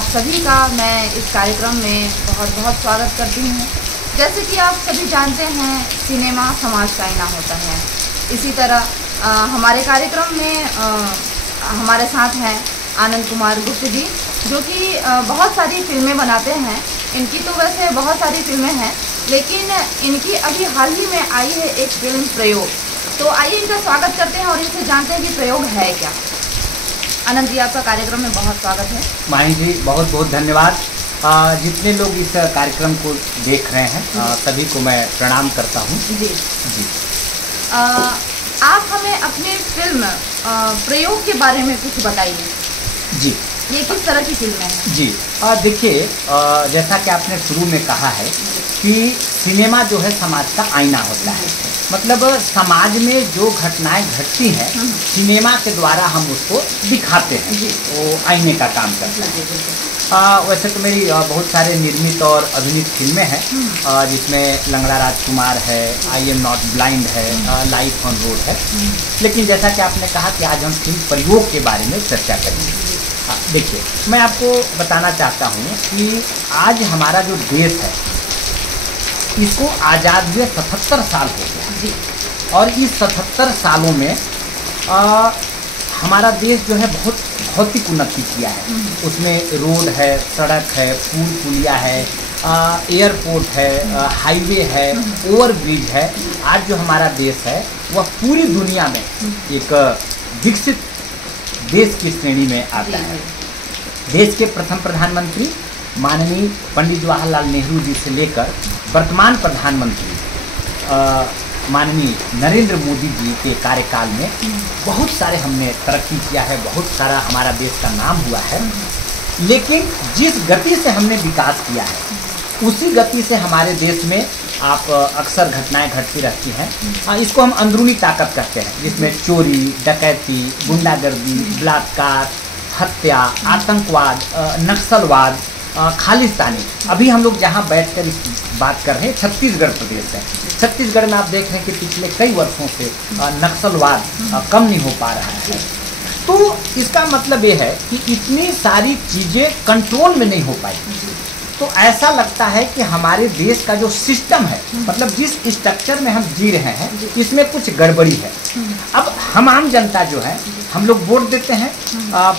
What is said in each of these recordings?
आप सभी का मैं इस कार्यक्रम में बहुत बहुत स्वागत करती हूँ। जैसे कि आप सभी जानते हैं, सिनेमा समाज का आईना होता है। इसी तरह हमारे कार्यक्रम में हमारे साथ हैं आनंद कुमार गुप्त जी, जो कि बहुत सारी फिल्में बनाते हैं। इनकी तो वैसे बहुत सारी फिल्में हैं, लेकिन इनकी अभी हाल ही में आई है एक फिल्म प्रयोग। तो आइए इनका स्वागत करते हैं और इनसे जानते हैं कि प्रयोग है क्या। आनंद जी, आपका कार्यक्रम में बहुत स्वागत है। माही जी, बहुत बहुत धन्यवाद। जितने लोग इस कार्यक्रम को देख रहे हैं सभी को मैं प्रणाम करता हूँ। जी जी। आप हमें अपने फिल्म प्रयोग के बारे में कुछ बताइए। जी, ये किस तरह की फिल्म है? जी देखिए, जैसा कि आपने शुरू में कहा है कि सिनेमा जो है समाज का आईना होता है। मतलब समाज में जो घटनाएं घटती हैं सिनेमा के द्वारा हम उसको दिखाते हैं, वो आईने का काम करता है। वैसे तो मेरी बहुत सारे निर्मित और अभिनीत फिल्में हैं, जिसमें लंगड़ा राजकुमार है, आई एम नॉट ब्लाइंड है, लाइफ ऑन रोड है। लेकिन जैसा कि आपने कहा कि आज हम फिल्म प्रयोग के बारे में चर्चा करेंगे। देखिए, मैं आपको बताना चाहता हूँ कि आज हमारा जो देश है इसको आज़ाद हुए 77 साल हो गया जी। और इस 77 सालों में हमारा देश जो है बहुत भौतिक उन्नति किया है। उसमें रोड है, सड़क है, पुल पुलिया है, एयरपोर्ट है, हाईवे है, ओवरब्रिज है। आज जो हमारा देश है वह पूरी दुनिया में एक विकसित देश की श्रेणी में आता है। देश के प्रथम प्रधानमंत्री माननीय पंडित जवाहरलाल नेहरू जी से लेकर वर्तमान प्रधानमंत्री माननीय नरेंद्र मोदी जी के कार्यकाल में बहुत सारे हमने तरक्की किया है, बहुत सारा हमारा देश का नाम हुआ है। लेकिन जिस गति से हमने विकास किया है उसी गति से हमारे देश में आप अक्सर घटनाएं घटती रहती हैं। इसको हम अंदरूनी ताकत कहते हैं, जिसमें चोरी, डकैती, गुंडागर्दी, बलात्कार, हत्या, आतंकवाद, नक्सलवाद, खालिस्तानी। अभी हम लोग जहां बैठकर इस बात कर रहे हैं छत्तीसगढ़ प्रदेश है। छत्तीसगढ़ में आप देख रहे हैं कि पिछले कई वर्षों से नक्सलवाद कम नहीं हो पा रहा है। तो इसका मतलब ये है कि इतनी सारी चीज़ें कंट्रोल में नहीं हो पाई। तो ऐसा लगता है कि हमारे देश का जो सिस्टम है, मतलब जिस स्ट्रक्चर में हम जी रहे हैं, इसमें कुछ गड़बड़ी है। अब हम आम जनता जो है, हम लोग वोट देते हैं,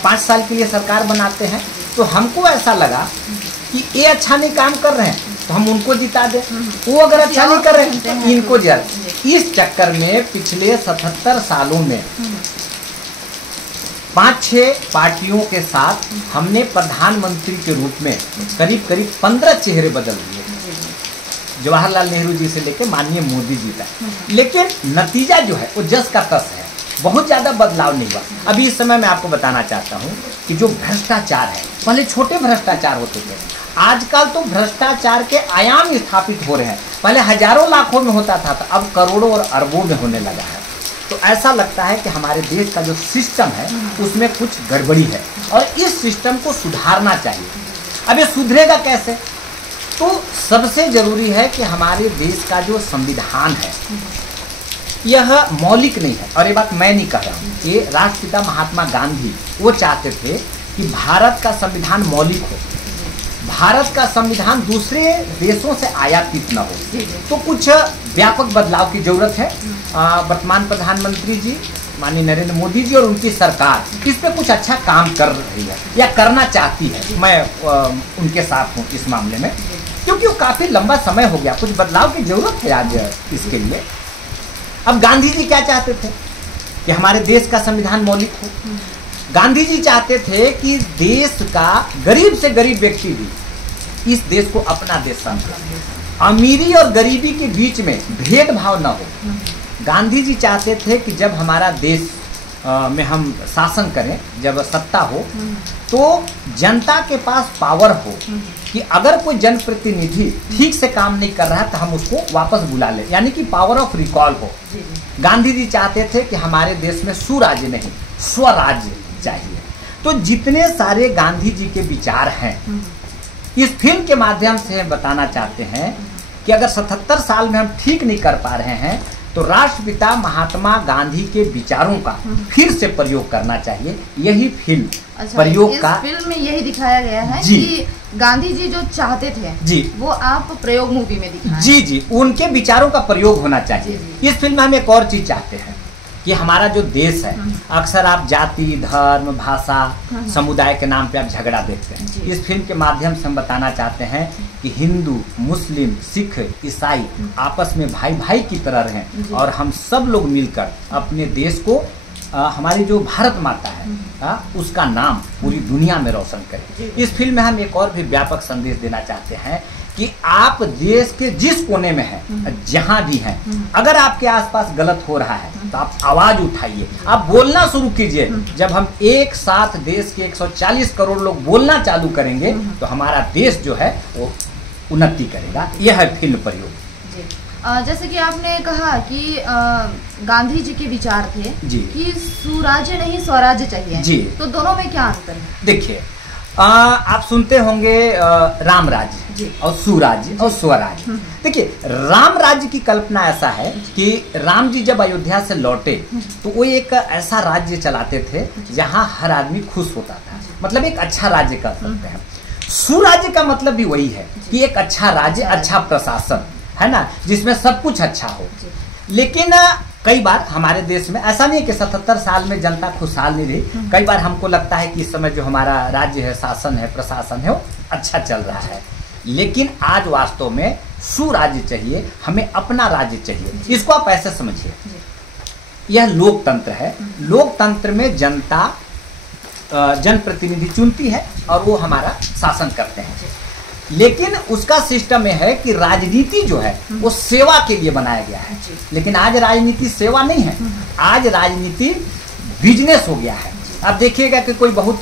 5 साल के लिए सरकार बनाते हैं, तो हमको ऐसा लगा कि ये अच्छा नहीं काम कर रहे हैं तो हम उनको जिता दें, वो अगर अच्छा नहीं कर रहे हैं तो इनको जल। इस चक्कर में पिछले 77 सालों में 5-6 पार्टियों के साथ हमने प्रधानमंत्री के रूप में करीब करीब 15 चेहरे बदल दिए, जवाहरलाल नेहरू जी से लेकर माननीय मोदी जी तक। लेकिन नतीजा जो है वो जस का तस है, बहुत ज़्यादा बदलाव नहीं हुआ। अभी इस समय मैं आपको बताना चाहता हूँ कि जो भ्रष्टाचार है, पहले छोटे भ्रष्टाचार होते थे, आजकल तो भ्रष्टाचार के आयाम स्थापित हो रहे हैं। पहले हजारों लाखों में होता था, तो अब करोड़ों और अरबों में होने लगा है। तो ऐसा लगता है कि हमारे देश का जो सिस्टम है उसमें कुछ गड़बड़ी है और इस सिस्टम को सुधारना चाहिए। अब ये सुधरेगा कैसे? तो सबसे जरूरी है कि हमारे देश का जो संविधान है यह मौलिक नहीं है। और ये बात मैं नहीं कह रहा हूँ, ये राष्ट्रपिता महात्मा गांधी वो चाहते थे कि भारत का संविधान मौलिक हो, भारत का संविधान दूसरे देशों से आयातित न हो। तो कुछ व्यापक बदलाव की जरूरत है। वर्तमान प्रधानमंत्री जी माननीय नरेंद्र मोदी जी और उनकी सरकार इस पे कुछ अच्छा काम कर रही है या करना चाहती है। मैं उनके साथ हूँ इस मामले में, क्योंकि वो काफ़ी लंबा समय हो गया, कुछ बदलाव की जरूरत है आज इसके लिए। अब गांधी जी क्या चाहते थे कि हमारे देश का संविधान मौलिक हो। गांधी जी चाहते थे कि देश का गरीब से गरीब व्यक्ति भी इस देश को अपना देश समझे, अमीरी और गरीबी के बीच में भेदभाव न हो। गांधी जी चाहते थे कि जब हमारा देश में हम शासन करें, जब सत्ता हो, तो जनता के पास पावर हो कि अगर कोई जनप्रतिनिधि ठीक से काम नहीं कर रहा है तो हम उसको वापस बुला लें, यानी कि पावर ऑफ रिकॉल हो। गांधी जी चाहते थे कि हमारे देश में सुराज्य नहीं स्वराज्य चाहिए। तो जितने सारे गांधी जी के विचार हैं इस फिल्म के माध्यम से हम बताना चाहते हैं कि अगर 77 साल में हम ठीक नहीं कर पा रहे हैं तो राष्ट्रपिता महात्मा गांधी के विचारों का फिर से प्रयोग करना चाहिए। यही फिल्म प्रयोग का फिल्म में यही दिखाया गया है जी, कि गांधी जी जो चाहते थे जी वो आप प्रयोग मूवी में दिखाएं। जी जी, उनके विचारों का प्रयोग होना चाहिए। जी। इस फिल्म में हम एक और चीज चाहते हैं कि हमारा जो देश है, अक्सर आप जाति, धर्म, भाषा, समुदाय के नाम पे आप झगड़ा देखते हैं। इस फिल्म के माध्यम से हम बताना चाहते हैं कि हिंदू, मुस्लिम, सिख, ईसाई आपस में भाई भाई की तरह रहें और हम सब लोग मिलकर अपने देश को, हमारी जो भारत माता है, उसका नाम पूरी दुनिया में रोशन करें। इस फिल्म में हम एक और भी व्यापक संदेश देना चाहते हैं कि आप देश के जिस कोने में हैं, जहां भी हैं, अगर आपके आसपास गलत हो रहा है तो आप आवाज उठाइए, आप बोलना शुरू कीजिए। जब हम एक साथ देश के 140 करोड़ लोग बोलना चालू करेंगे तो हमारा देश जो है वो उन्नति करेगा। यह है फिल्म प्रयोग। जैसे कि आपने कहा कि गांधी जी के विचार थे कि सुराज्य नहीं स्वराज्य चाहिए जी, तो दोनों में क्या अंतर है? देखिए, आप सुनते होंगे राम राज्य और सुराज्य और स्वराज्य। देखिए, राम राज्य की कल्पना ऐसा है कि राम जी जब अयोध्या से लौटे तो वो एक ऐसा राज्य चलाते थे जहां हर आदमी खुश होता था, मतलब एक अच्छा राज्य कर सकते हैं। सुराज्य का मतलब भी वही है कि एक अच्छा राज्य, अच्छा प्रशासन, है ना, जिसमें सब कुछ अच्छा हो। लेकिन कई बार हमारे देश में ऐसा नहीं है कि 77 साल में जनता खुशहाल नहीं रही। कई बार हमको लगता है कि इस समय जो हमारा राज्य है, शासन है, प्रशासन है, वो अच्छा चल रहा है। लेकिन आज वास्तव में सुराज्य चाहिए, हमें अपना राज्य चाहिए। इसको आप ऐसे समझिए, यह लोकतंत्र है। लोकतंत्र में जनता जनप्रतिनिधि चुनती है और वो हमारा शासन करते हैं। लेकिन उसका सिस्टम में है कि राजनीति जो है वो सेवा के लिए बनाया गया है। लेकिन आज राजनीति सेवा नहीं है, आज राजनीति बिजनेस हो गया है। अब देखिएगा कि कोई बहुत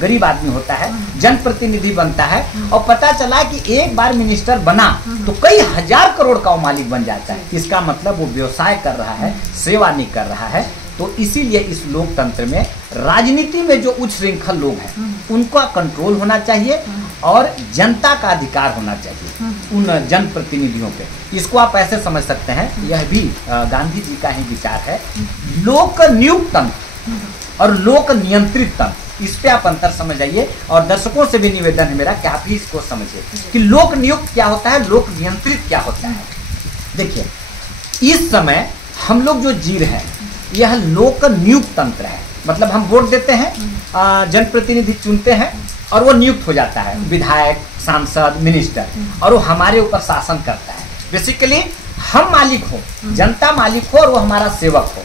गरीब आदमी होता है, जनप्रतिनिधि बनता है और पता चला कि एक बार मिनिस्टर बना तो कई हजार करोड़ का वो मालिक बन जाता है। इसका मतलब वो व्यवसाय कर रहा है, सेवा नहीं कर रहा है। तो इसीलिए इस लोकतंत्र में राजनीति में जो उच्च श्रृंखल लोग हैं उनका कंट्रोल होना चाहिए और जनता का अधिकार होना चाहिए उन जनप्रतिनिधियों पे। इसको आप ऐसे समझ सकते हैं, यह भी गांधी जी का ही विचार है। लोक नियुक्त तंत्र और लोक नियंत्रित तंत्र, इस पे आप अंतर समझ आइए। और दर्शकों से भी निवेदन है मेरा कि आप भी इसको समझिए कि लोक नियुक्त क्या होता है, लोक नियंत्रित क्या होता है। देखिए, इस समय हम लोग जो जी रहे हैं यह लोक नियुक्त तंत्र है। मतलब हम वोट देते हैं, जनप्रतिनिधि चुनते हैं और वो नियुक्त हो जाता है, विधायक, सांसद, मिनिस्टर, और वो हमारे ऊपर शासन करता है। बेसिकली हम मालिक हो, जनता मालिक हो और वो हमारा सेवक हो।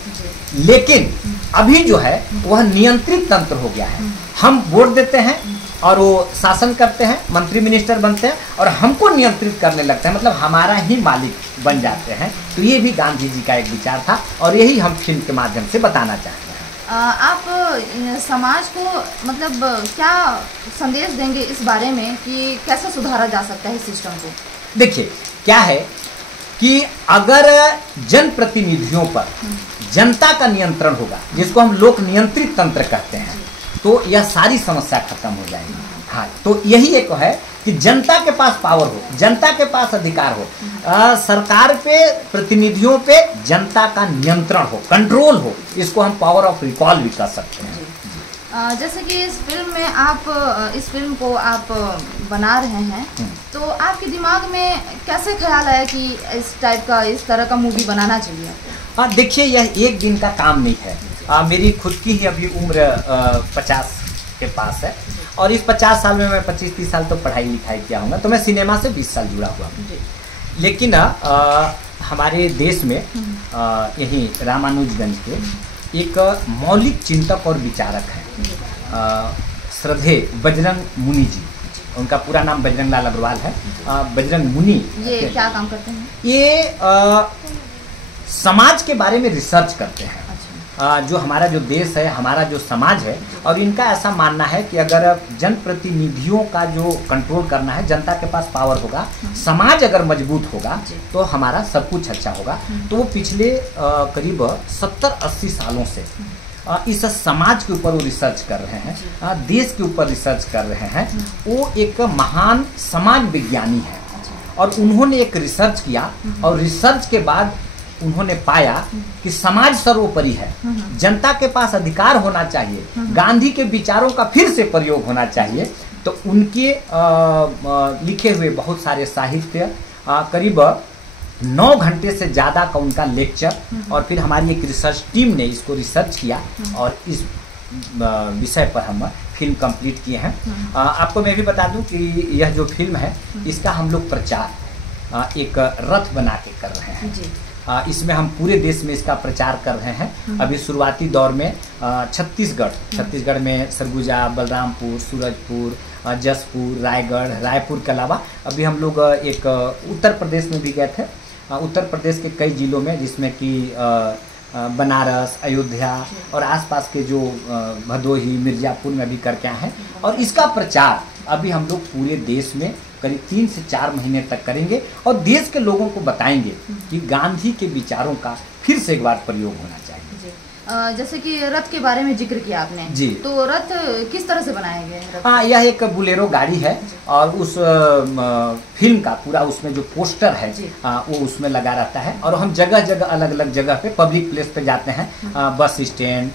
लेकिन अभी जो है वह नियंत्रित तंत्र हो गया है। हम वोट देते हैं और वो शासन करते हैं, मंत्री मिनिस्टर बनते हैं और हमको नियंत्रित करने लगते हैं, मतलब हमारा ही मालिक बन जाते हैं। तो ये भी गांधी जी का एक विचार था और यही हम फिल्म के माध्यम से बताना चाहते हैं। आप समाज को मतलब क्या संदेश देंगे इस बारे में कि कैसे सुधारा जा सकता है इस सिस्टम को? देखिए, क्या है कि अगर जनप्रतिनिधियों पर जनता का नियंत्रण होगा, जिसको हम लोक नियंत्रित तंत्र कहते हैं, तो यह सारी समस्या खत्म हो जाएगी। हाँ, तो यही एक है कि जनता के पास पावर हो, जनता के पास अधिकार हो, सरकार पे, प्रतिनिधियों पे जनता का नियंत्रण हो, कंट्रोल हो। इसको हम पावर ऑफ रिकॉल भी कर सकते हैं। जैसे कि इस फिल्म में आप इस फिल्म को आप बना रहे हैं, तो आपके दिमाग में कैसे ख्याल आया कि इस टाइप का, इस तरह का मूवी बनाना चाहिए? देखिए, यह एक दिन का काम नहीं है। मेरी खुद की ही अभी उम्र 50 के पास है और इस 50 साल में मैं 25-30 साल तो पढ़ाई लिखाई किया हूँ, तो मैं सिनेमा से 20 साल जुड़ा हुआ हूँ। लेकिन हमारे देश में यही रामानुजगंज के एक मौलिक चिंतक और विचारक हैं, श्रद्धेय बजरंग मुनि जी। उनका पूरा नाम बजरंग लाल अग्रवाल है। बजरंग मुनि ये क्या काम करते हैं? ये समाज के बारे में रिसर्च करते हैं। जो हमारा जो देश है, हमारा जो समाज है, और इनका ऐसा मानना है कि अगर जनप्रतिनिधियों का जो कंट्रोल करना है, जनता के पास पावर होगा, समाज अगर मजबूत होगा तो हमारा सब कुछ अच्छा होगा। तो वो पिछले करीब 70-80 सालों से इस समाज के ऊपर वो रिसर्च कर रहे हैं, देश के ऊपर रिसर्च कर रहे हैं। वो एक महान समाज विज्ञानी है और उन्होंने एक रिसर्च किया और रिसर्च के बाद उन्होंने पाया कि समाज सर्वोपरि है, जनता के पास अधिकार होना चाहिए, गांधी के विचारों का फिर से प्रयोग होना चाहिए, तो उनके लिखे हुए बहुत सारे साहित्य, करीब 9 घंटे से ज़्यादा का उनका लेक्चर, और फिर हमारी एक रिसर्च टीम ने इसको रिसर्च किया और इस विषय पर हम फिल्म कंप्लीट किए हैं। आपको मैं भी बता दूं कि यह जो फिल्म है इसका हम लोग प्रचार एक रथ बना के कर रहे हैं। इसमें हम पूरे देश में इसका प्रचार कर रहे हैं। अभी शुरुआती दौर में छत्तीसगढ़ में सरगुजा, बलरामपुर, सूरजपुर, जसपुर, रायगढ़, रायपुर के अलावा अभी हम लोग एक उत्तर प्रदेश में भी गए थे। उत्तर प्रदेश के कई जिलों में, जिसमें कि बनारस, अयोध्या और आसपास के जो भदोही, मिर्जापुर में भी करके आए हैं। और इसका प्रचार अभी हम लोग पूरे देश में करीब 3 से 4 महीने तक करेंगे और देश के लोगों को बताएंगे कि गांधी के विचारों का फिर से एक बार प्रयोग होना चाहिए। जैसे कि रथ के बारे में जिक्र किया आपने जी, तो रथ किस तरह से बनाए गए हैं? हाँ, यह एक बुलेरो गाड़ी है और उस फिल्म का पूरा उसमें जो पोस्टर है वो उसमें लगा रहता है। और हम जगह जगह अलग अलग जगह पे पब्लिक प्लेस पे जाते हैं, बस स्टैंड,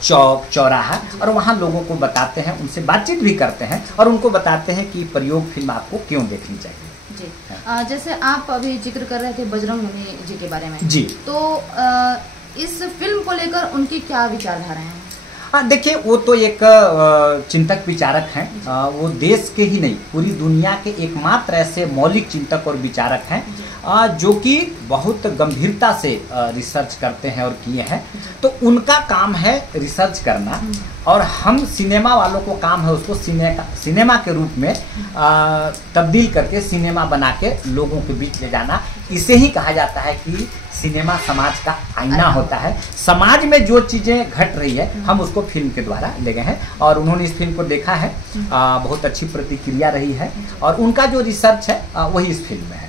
चौक, चौराहा, और वहाँ लोगों को बताते हैं, उनसे बातचीत भी करते हैं और उनको बताते हैं कि प्रयोग फिल्म आपको क्यों देखनी चाहिए। जी, जैसे आप अभी जिक्र कर रहे थे बजरंग मुनि जी के बारे में जी, तो इस फिल्म को लेकर उनकी क्या विचारधारा है? हाँ, देखिए, वो तो एक चिंतक विचारक हैं। वो देश के ही नहीं पूरी दुनिया के एकमात्र ऐसे मौलिक चिंतक और विचारक हैं जो कि बहुत गंभीरता से रिसर्च करते हैं और किए हैं। तो उनका काम है रिसर्च करना, और हम सिनेमा वालों को काम है उसको सिनेमा के रूप में तब्दील करके सिनेमा बना के लोगों के बीच ले जाना। इसे ही कहा जाता है कि सिनेमा समाज का आईना होता है। समाज में जो चीज़ें घट रही है हम उसको फिल्म के द्वारा ले गए हैं, और उन्होंने इस फिल्म को देखा है, बहुत अच्छी प्रतिक्रिया रही है, और उनका जो रिसर्च है वही इस फिल्म में है।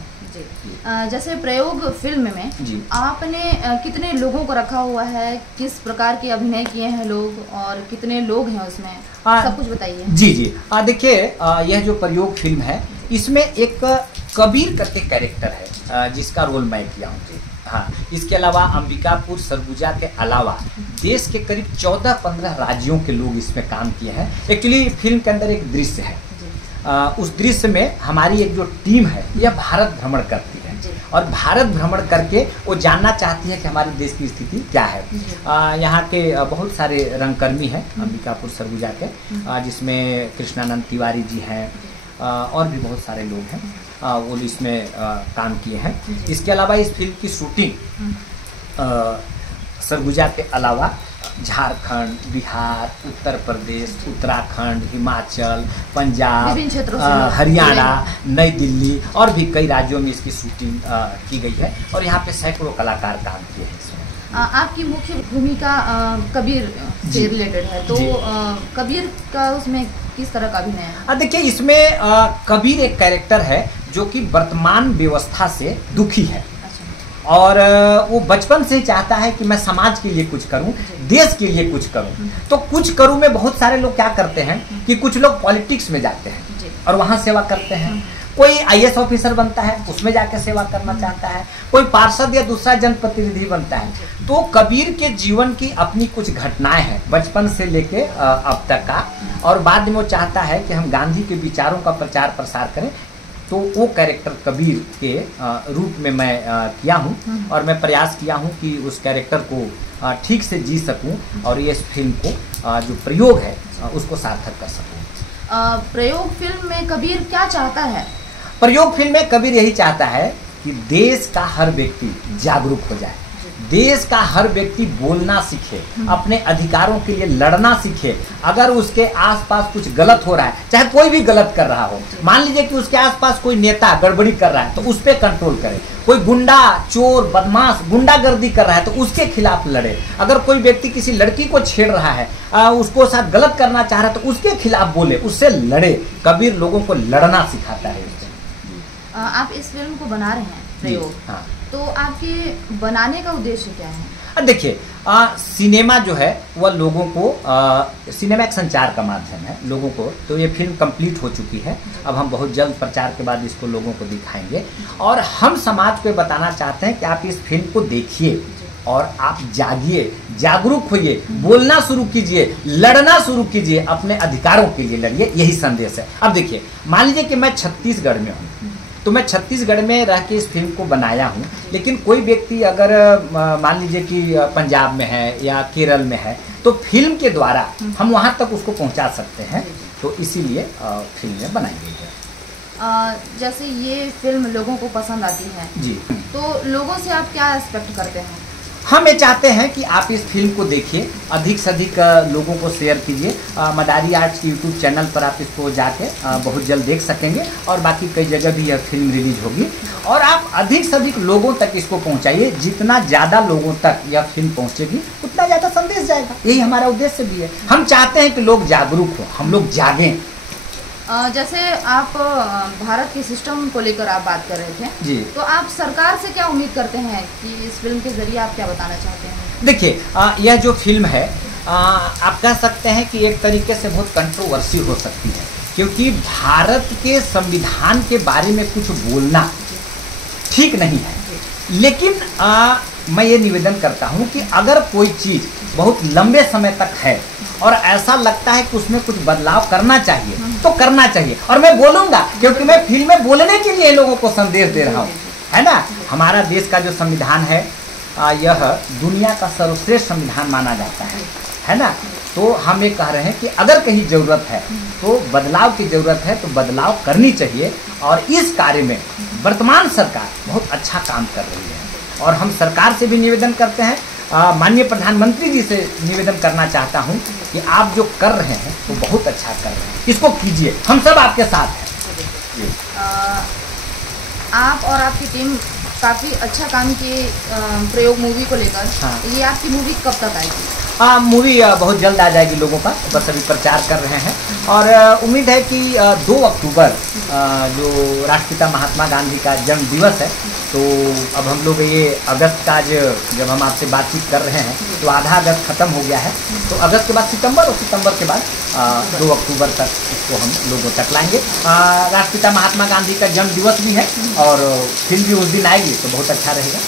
जैसे प्रयोग फिल्म में जी, आपने कितने लोगों को रखा हुआ है, किस प्रकार के अभिनय किए हैं लोग, और कितने लोग हैं उसमें, सब कुछ बताइए। जी जी, देखिए, यह जो प्रयोग फिल्म है इसमें एक कबीर करके कैरेक्टर है जिसका रोल मैं किया हूँ। हाँ, इसके अलावा अंबिकापुर, सरगुजा के अलावा देश के करीब 14-15 राज्यों के लोग इसमें काम किए हैं। एक्चुअली फिल्म के अंदर एक दृश्य है, उस दृश्य में हमारी एक जो टीम है यह भारत भ्रमण करती है, और भारत भ्रमण करके वो जानना चाहती है कि हमारे देश की स्थिति क्या है। यहाँ के बहुत सारे रंगकर्मी हैं अंबिकापुर, सरगुजा के, जिसमें कृष्णानंद तिवारी जी हैं, और भी बहुत सारे लोग हैं, वो इसमें काम किए हैं। इसके अलावा इस फिल्म की शूटिंग सरगुजा के अलावा झारखंड, बिहार, उत्तर प्रदेश, उत्तराखंड, हिमाचल, पंजाब, हरियाणा, नई दिल्ली और भी कई राज्यों में इसकी शूटिंग की गई है, और यहाँ पे सैकड़ों कलाकार काम किए हैं इसमें। आपकी मुख्य भूमिका कबीर से रिलेटेड है, तो कबीर का उसमें किस तरह का अभिनय है? देखिए, इसमें कबीर एक कैरेक्टर है जो कि वर्तमान व्यवस्था से दुखी है, और वो बचपन से चाहता है कि मैं समाज के लिए कुछ करूं, देश के लिए कुछ करूं। तो कुछ करूं में बहुत सारे लोग क्या करते हैं कि कुछ लोग पॉलिटिक्स में जाते हैं और वहां सेवा करते हैं। कोई आईएएस ऑफिसर बनता है, उसमें जाकर सेवा करना चाहता है, कोई पार्षद या दूसरा जनप्रतिनिधि बनता है। तो कबीर के जीवन की अपनी कुछ घटनाएं हैं बचपन से लेके अब तक का, और बाद में वो चाहता है कि हम गांधी के विचारों का प्रचार प्रसार करें। तो वो कैरेक्टर कबीर के रूप में मैं किया हूँ, और मैं प्रयास किया हूँ कि उस कैरेक्टर को ठीक से जी सकूँ, और ये इस फिल्म को जो प्रयोग है उसको सार्थक कर सकूँ। प्रयोग फिल्म में कबीर क्या चाहता है? प्रयोग फिल्म में कबीर यही चाहता है कि देश का हर व्यक्ति जागरूक हो जाए, देश का हर व्यक्ति बोलना सीखे, अपने अधिकारों के लिए लड़ना सीखे। अगर उसके आसपास कुछ गलत हो रहा है, चाहे कोई भी गलत कर रहा हो, मान लीजिए कि उसके आसपास कोई नेता गड़बड़ी कर रहा है तो उस पर कंट्रोल करे। कोई गुंडा, चोर, बदमाश गुंडागर्दी कर रहा है तो उसके खिलाफ लड़े। अगर कोई व्यक्ति किसी लड़की को छेड़ रहा है, उसको साथ गलत करना चाह रहा है तो उसके खिलाफ बोले, उससे लड़े। कबीर लोगों को लड़ना सिखाता है। आप इस फिल्म को बना रहे हैं प्रयोग, हाँ। तो आपके बनाने का उद्देश्य क्या है? अब देखिए सिनेमा जो है वह लोगों को सिनेमा एक संचार का माध्यम है लोगों को। तो ये फिल्म कंप्लीट हो चुकी है, अब हम बहुत जल्द प्रचार के बाद इसको लोगों को दिखाएंगे और हम समाज को बताना चाहते हैं कि आप इस फिल्म को देखिए और आप जागिए, जागरूक होइए, बोलना शुरू कीजिए, लड़ना शुरू कीजिए, अपने अधिकारों के लिए लड़िए, यही संदेश है। अब देखिए मान लीजिए कि मैं छत्तीसगढ़ में हूँ, तो मैं छत्तीसगढ़ में रह के इस फिल्म को बनाया हूँ, लेकिन कोई व्यक्ति अगर मान लीजिए कि पंजाब में है या केरल में है तो फिल्म के द्वारा हम वहाँ तक उसको पहुँचा सकते हैं। तो इसीलिए फिल्में बनाई गई है। जैसे ये फिल्म लोगों को पसंद आती है जी, तो लोगों से आप क्या एक्सपेक्ट करते हैं? हम ये चाहते हैं कि आप इस फिल्म को देखिए, अधिक से अधिक लोगों को शेयर कीजिए। मदारी आर्ट्स यूट्यूब चैनल पर आप इसको जाके बहुत जल्द देख सकेंगे और बाकी कई जगह भी यह फिल्म रिलीज होगी और आप अधिक से अधिक लोगों तक इसको पहुंचाइए। जितना ज़्यादा लोगों तक यह फिल्म पहुंचेगी उतना ज़्यादा संदेश जाएगा, यही हमारा उद्देश्य भी है। हम चाहते हैं कि लोग जागरूक हों, हम लोग जागें। जैसे आप भारत के सिस्टम को लेकर आप बात कर रहे थे जी, तो आप सरकार से क्या उम्मीद करते हैं कि इस फिल्म के जरिए आप क्या बताना चाहते हैं? देखिए यह जो फिल्म है आप कह सकते हैं कि एक तरीके से बहुत कंट्रोवर्सी हो सकती है, क्योंकि भारत के संविधान के बारे में कुछ बोलना ठीक नहीं है। लेकिन मैं ये निवेदन करता हूँ कि अगर कोई चीज़ बहुत लंबे समय तक है और ऐसा लगता है कि उसमें कुछ बदलाव करना चाहिए तो करना चाहिए, और मैं बोलूँगा क्योंकि मैं फिल्म में बोलने के लिए लोगों को संदेश दे रहा हूँ, है ना। हमारा देश का जो संविधान है यह दुनिया का सर्वश्रेष्ठ संविधान माना जाता है ना। तो हम ये कह रहे हैं कि अगर कहीं ज़रूरत है तो बदलाव की ज़रूरत है, तो बदलाव करनी चाहिए और इस कार्य में वर्तमान सरकार बहुत अच्छा काम कर रही है और हम सरकार से भी निवेदन करते हैं, माननीय प्रधानमंत्री जी से निवेदन करना चाहता हूं कि आप जो कर रहे हैं वो बहुत अच्छा कर रहे हैं, इसको कीजिए, हम सब आपके साथ हैं। आप और आपकी टीम काफ़ी अच्छा काम किए प्रयोग मूवी को लेकर। हाँ। ये आपकी मूवी कब तक आएगी? मूवी बहुत जल्द आ जाएगी लोगों का, बस अभी प्रचार कर रहे हैं और उम्मीद है कि 2 अक्टूबर जो राष्ट्रपिता महात्मा गांधी का जन्म दिवस है, तो अब हम लोग ये अगस्त का जब हम आपसे बातचीत कर रहे हैं तो आधा अगस्त ख़त्म हो गया है, तो अगस्त के बाद सितंबर और सितंबर के बाद 2 अक्टूबर तक इसको हम लोगों तक लाएंगे। राष्ट्रपिता महात्मा गांधी का जन्म दिवस भी है और फिल्म भी उस दिन आएगी, तो बहुत अच्छा रहेगा।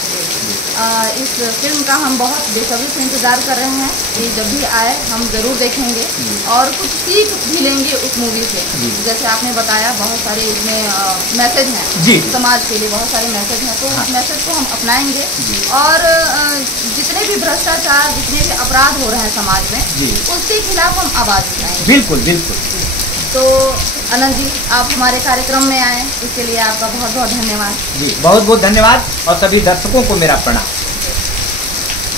इस फिल्म का हम बहुत बेसब्री से इंतज़ार कर रहे हैं कि जब भी आए हम ज़रूर देखेंगे और कुछ सीख भी लेंगे उस मूवी से। जैसे आपने बताया बहुत सारे इसमें मैसेज हैं समाज के लिए, बहुत सारे मैसेज हैं, तो उस मैसेज को हम अपनाएंगे और जितने भी भ्रष्टाचार, जितने भी अपराध हो रहे हैं समाज में, उसके खिलाफ हम आवाज़ उठाएंगे। बिल्कुल बिल्कुल। तो अनंत जी, आप हमारे कार्यक्रम में आए, इसके लिए आपका बहुत बहुत धन्यवाद। जी बहुत बहुत धन्यवाद और सभी दर्शकों को मेरा प्रणाम।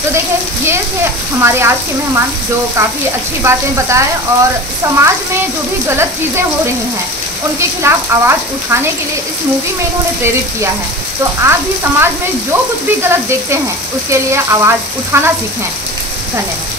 तो देखिए, ये थे हमारे आज के मेहमान जो काफ़ी अच्छी बातें बताए और समाज में जो भी गलत चीज़ें हो रही हैं उनके खिलाफ आवाज़ उठाने के लिए इस मूवी में इन्होंने प्रेरित किया है। तो आप भी समाज में जो कुछ भी गलत देखते हैं उसके लिए आवाज़ उठाना सीखें। धन्यवाद।